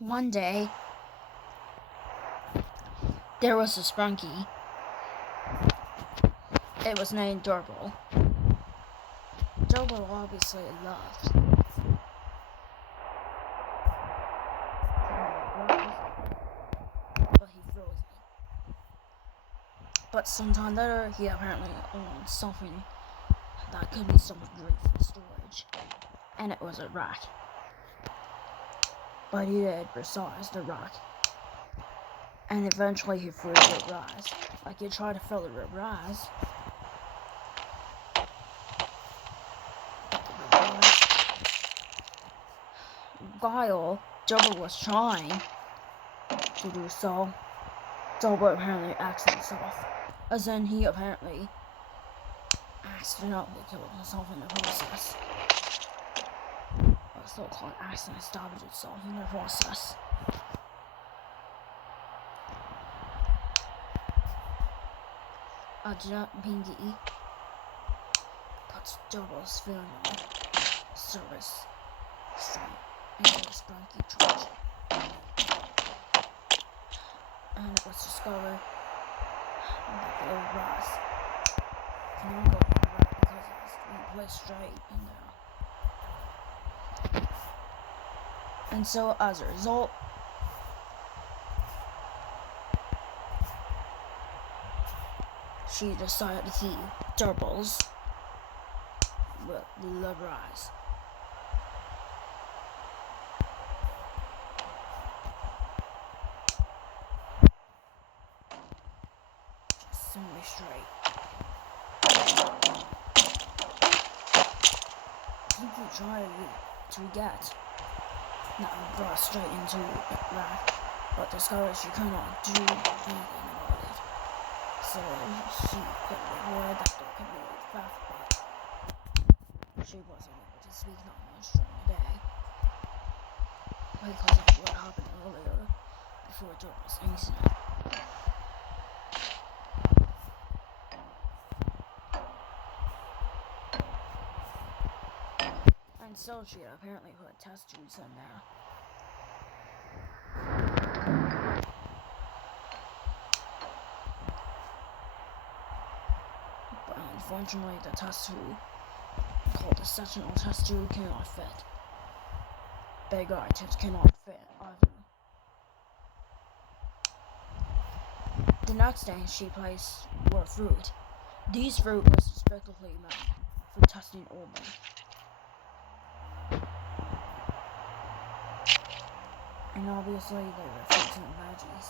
One day, there was a Sprunki. It was named Dorbo. Dorbo obviously loved. But he froze it. But sometime later, he apparently owned something that could be stored for storage. And it was a rat. But he did besides the rat. And eventually he froze it rise. Like he tried to fill it with rise. While Dorbo was trying to do so, Dorbo apparently axed himself. As in, he apparently accidentally killed himself in the process. A so-called accident stabbed itself in the process. Pinky puts Dorbo's funeral service straight into the Sprunki church. And it was discovered that the old brass cannot go right because it was being placed straight in there. And so as a result, she decided to keep Dorbo's with the brass. Simply straight. Pinky tried to get that brought straight into that, but discovered she could not do anything about it. So she could avoid that there could be theft, but she wasn't able to speak that much during the day because of what happened earlier before Dorbo's incident. And so she apparently put test tubes in there. But unfortunately, the test tube, called the sectional test tube, cannot fit. Bigger items cannot fit either. The next thing she placed were fruit. These fruit was specifically meant for testing only. And obviously they were fruits and veggies.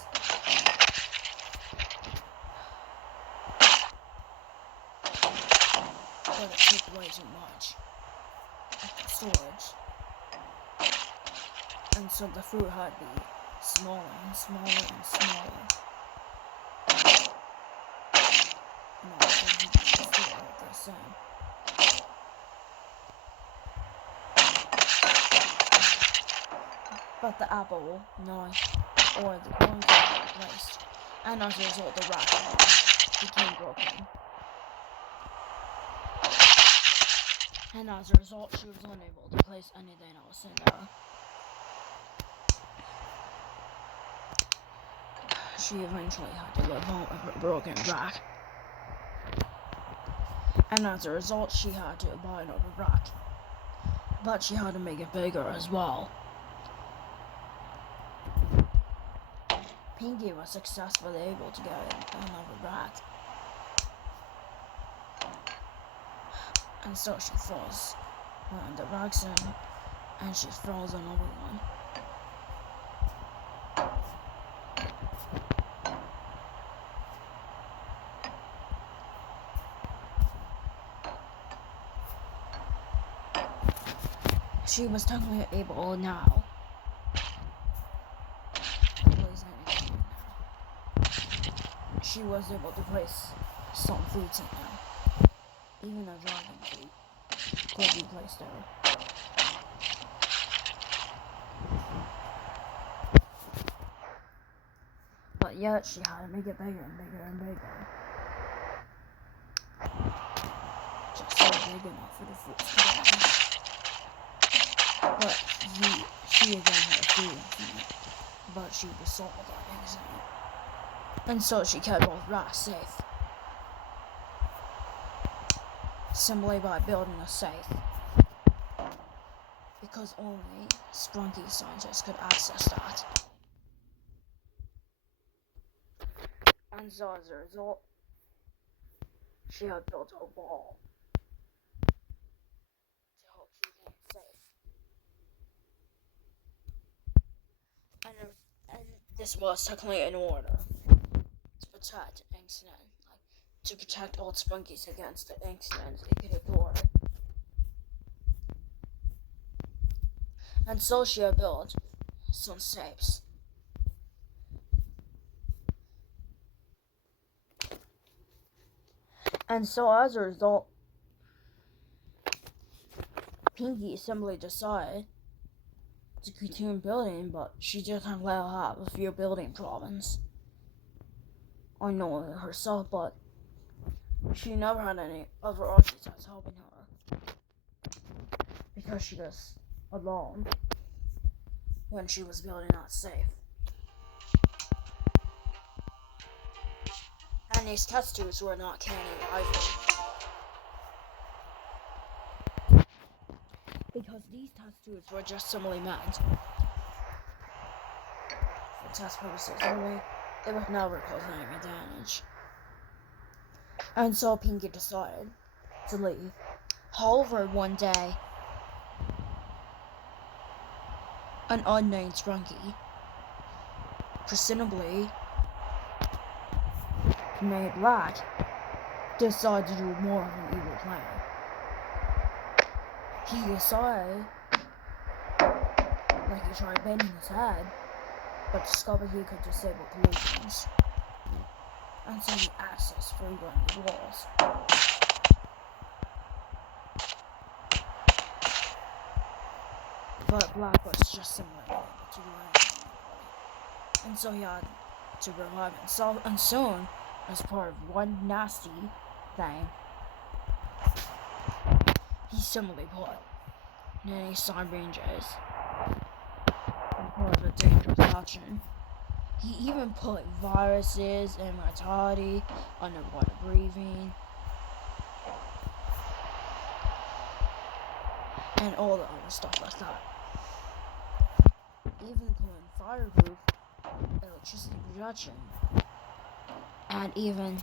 But it took way too much at the storage. And so the fruit had to be smaller and smaller and smaller. In order for you to store it the same. But the apple, knife, or the corn cob were replaced, and as a result the rack became broken. And as a result she was unable to place anything else in there. She eventually had to live home with a broken rack. And as a result she had to buy another rack. But she had to make it bigger as well. Pinky was successfully able to get another rat. And so she throws one of the racks in, and she throws another one. She was technically able now. She was able to place some fruits in there. Even a dragon fruit could be placed there. But yet she had to make it bigger and bigger and bigger. Just so big enough for the fruits to go in. But she again had a fruit in it. but she saw that accident. And so she kept both rats safe. Simply by building a safe. Because only Sprunki scientists could access that. And so as a result, she had built a wall to help keep things safe. And this was technically in order to protect incident, like to protect all Sprunkies against the incidents they could ignore. And so she had built some safes. And so as a result, Pinky simply decided to continue building, but she just had let have a few building problems. Unknowing herself, but she never had any other architects helping her. Because she was alone when she was building that safe. And these test tubes were not candy either. Because these test tubes were just simply meant for test purposes only. They would never cause any damage. And so Pinky decided to leave. However, one day, an unnamed Sprunki, presumably made black, decided to do more of an evil plan. He decided, like he tried bending his head, but discovered he could disable collisions. And so he accessed through the walls. But Black was just similar able to do anything. And so he had to revive himself, and soon, as part of one nasty thing, he similarly put many side ranges as part of a dangerous action. He even put viruses, immortality, underwater breathing, and all the other stuff like that. Even including fireproof, electricity protection, and even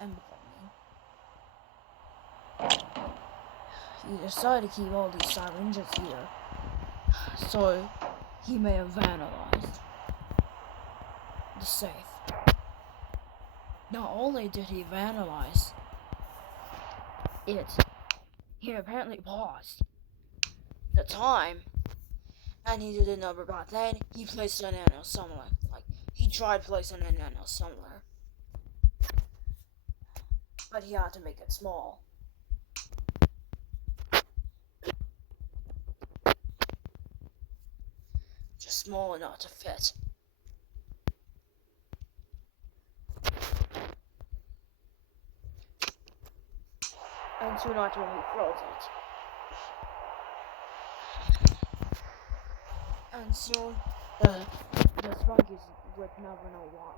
embalming. He decided to keep all these syringes here, so he may have vandalized the safe. Not only did he vandalize it, he apparently paused the time, and he did another bad thing. He placed an nano somewhere. Like, he tried placing a nano somewhere, but he had to make it small. Just small enough to fit. And soon after, he froze it. And soon, the Sprunkies would never know why.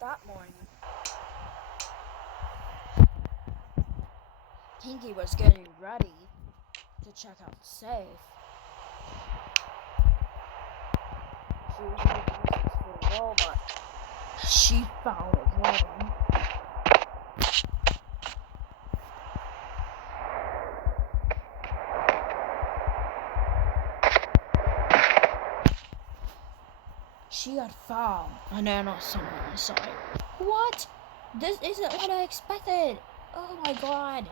That morning, Pinky was getting ready to check out the safe. She was going to use this for the wall, but she found a problem. She had found a nano somewhere inside. What? This isn't what I expected. Oh my god.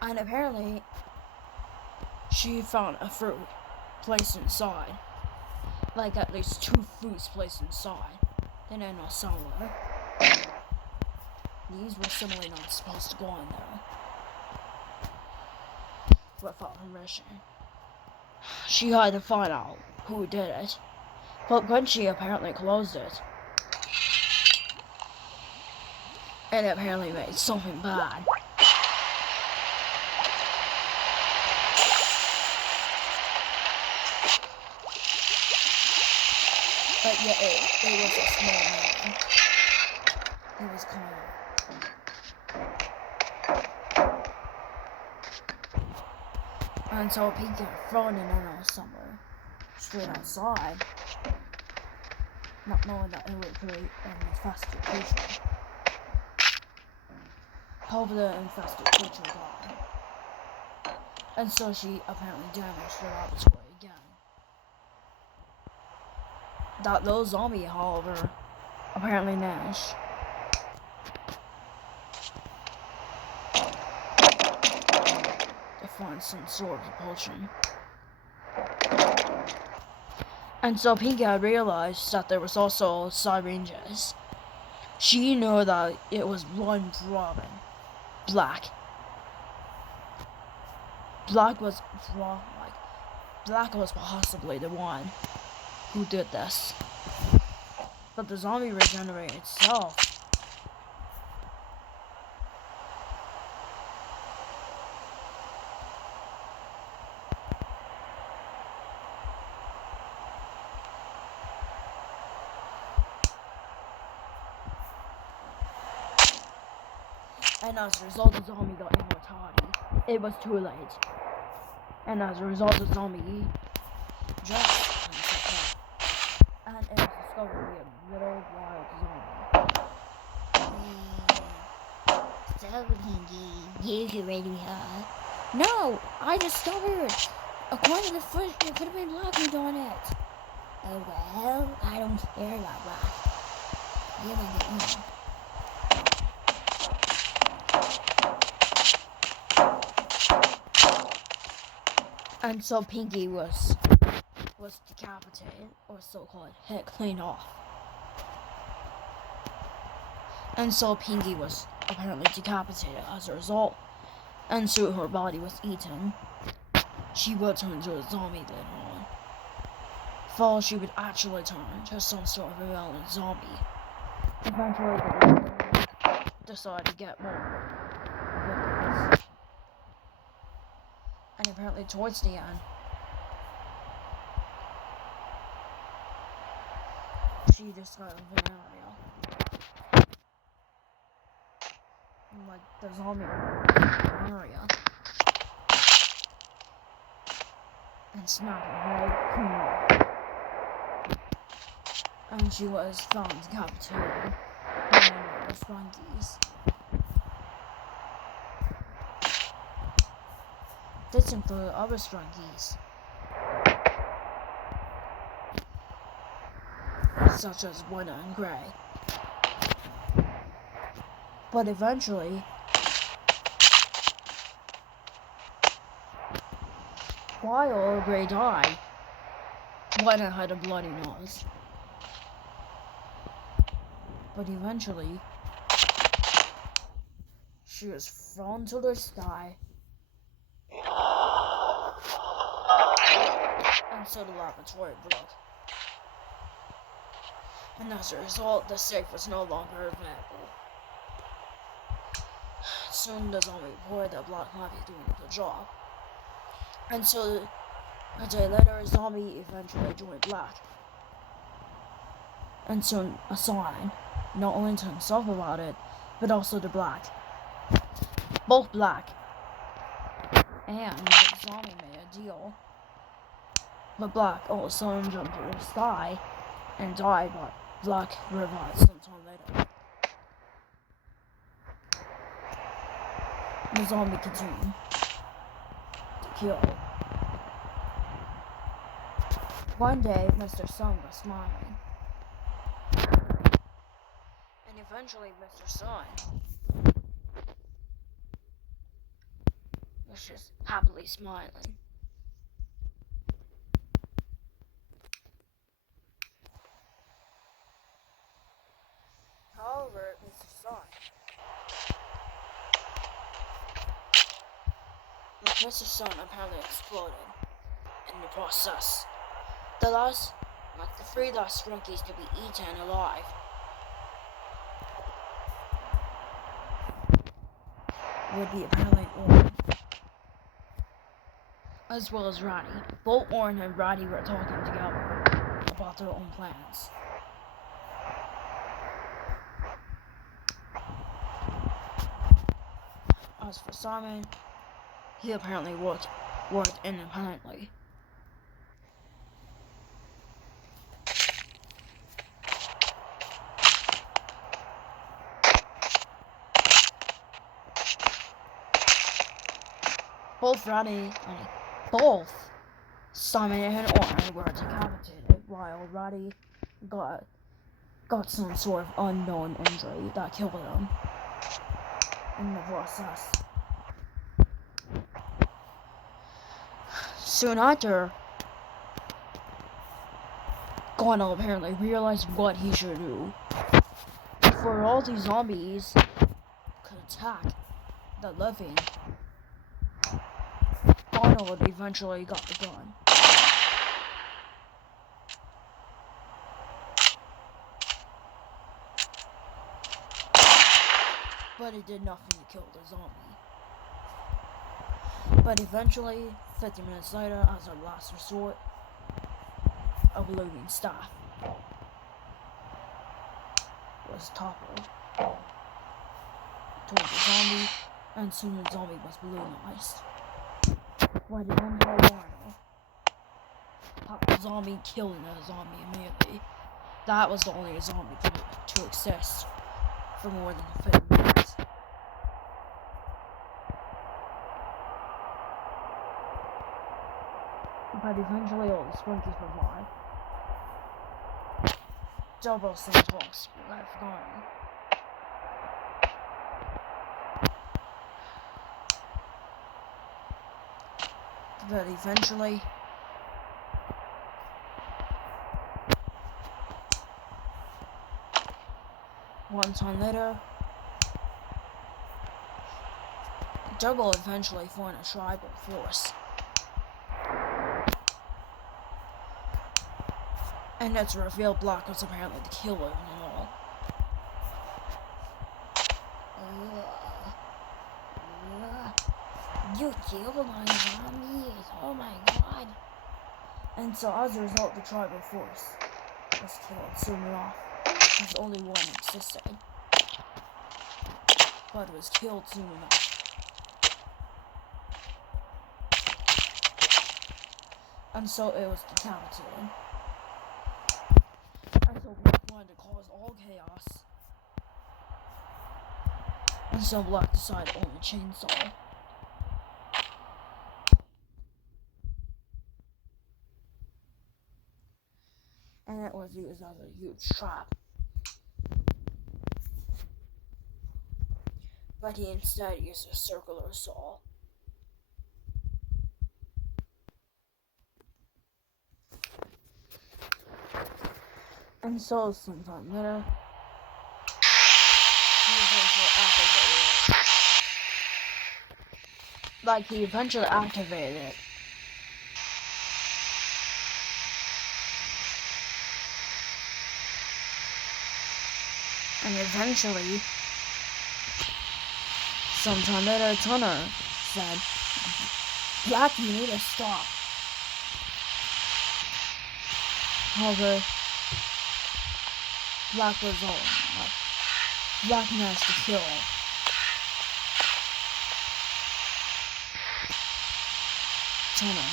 And apparently, she found a fruit placed inside. Like at least 2 fruits placed inside the nano somewhere. These were simply not supposed to go in there without permission. She had to find out who did it, but when she apparently closed it, it apparently made something bad. But yeah, it was a small man. He was kind of. And so he got thrown in somewhere, straight outside, not knowing that it would create an infested creature. However, the infested creature died. And so she apparently damaged the laboratory again. That little zombie, however, apparently managed to find some sort of potion. And so Pinky had realized that there was also syringes. She knew that it was one problem. Black. Black was possibly the one who did this. But the zombie regenerated itself. And as a result, the zombie got immortality. It was too late. And as a result, the zombie dropped. And it was discovered to be a little wild zombie. So, Pinky, you could really hard. No! I discovered! According to the footage, it could have been Black who done it. Oh well, I don't care about Black. You can get me. And so Pinky was decapitated, or so-called head cleaned off. And so Pinky was apparently decapitated as a result. And so her body was eaten. She would turn into a zombie later on. Fall, she would actually turn into some sort of irrelevant zombie. Eventually, they decided to get more victims. And apparently towards the end, she discovered an area. Like the zombie area. And snapped her head clean off. And she was found decapitated by the Sprunkies. This included other Sprunkies, such as white and gray. But eventually, while Gray died, White had a bloody nose. But eventually, she was thrown to the sky. And so the laboratory broke. And as a result, the safe was no longer available. Soon the zombie reported that Black might be doing the job. And so a day later, a zombie eventually joined Black. And soon a sign, not only to himself about it, but also to Black. Both Black and the zombie made a deal. But Black also jumped to the sky and died, but Black revived sometime later. The zombie continued to kill. One day, Mr. Sun was smiling. And eventually, Mr. Sun was just happily smiling. However, Mr. Sun apparently exploded in the process. The three last Sprunkies to be eaten alive would be apparently Orin, as well as Roddy. Both Orin and Roddy were talking together about out their own plans. As for Simon, he apparently worked independently. Both Simon and Orne were decapitated, while Roddy got some sort of unknown injury that killed him in the process. Soon after, Gonno apparently realized what he should do. Before all these zombies could attack the living, Gonno eventually got the gun. But it did nothing to kill the zombie. But eventually, 50 minutes later, as a last resort, a living staff was toppled toward the zombie, and soon the zombie was balloonized. By the end of the zombie killed another zombie immediately. That was the only zombie to exist for more than 50 minutes. But eventually all the Sprunkies survived. Dorbo sent books left going. But eventually, one time later, Dorbo eventually formed a tribal force. And it's revealed Black was apparently the killer in it all. You killed my zombies, oh my god. And so as a result, the tribal force was killed soon enough, because only one existed. But it was killed soon enough. And so it was decapitated. And so Black wanted to cause all chaos. And so Black decided to own a chainsaw. And it was used as a huge trap. But he instead used a circular saw. And so sometime later, he eventually activated it. And eventually, sometime later, Tunner said, Black, you need to stop. However, Black was all Black managed to kill Tunner.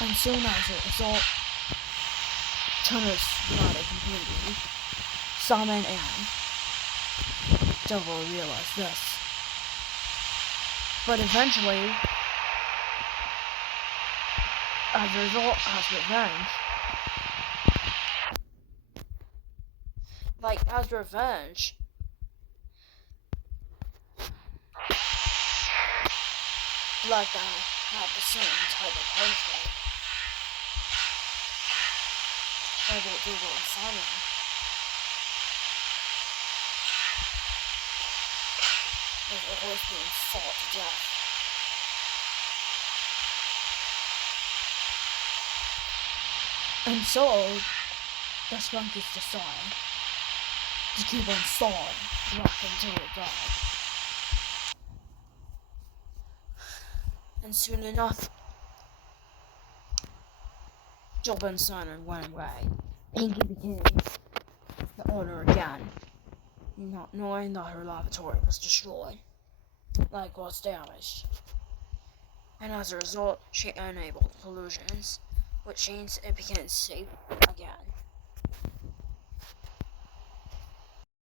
And soon as a result, Tunner's divided completely. Simon and Dorbo realized this. But eventually, as a result, as revenge, Black Guy had the same type of punishment. By both Dorbo and Simon. Was always being fought to death. And so, the Sprunkies decide to keep on stalling right until it died. And soon enough, Job and Simon went away. Pinky became the owner again, not knowing that her laboratory was destroyed, like was damaged. And as a result, she enabled pollutions, which means it became safe again.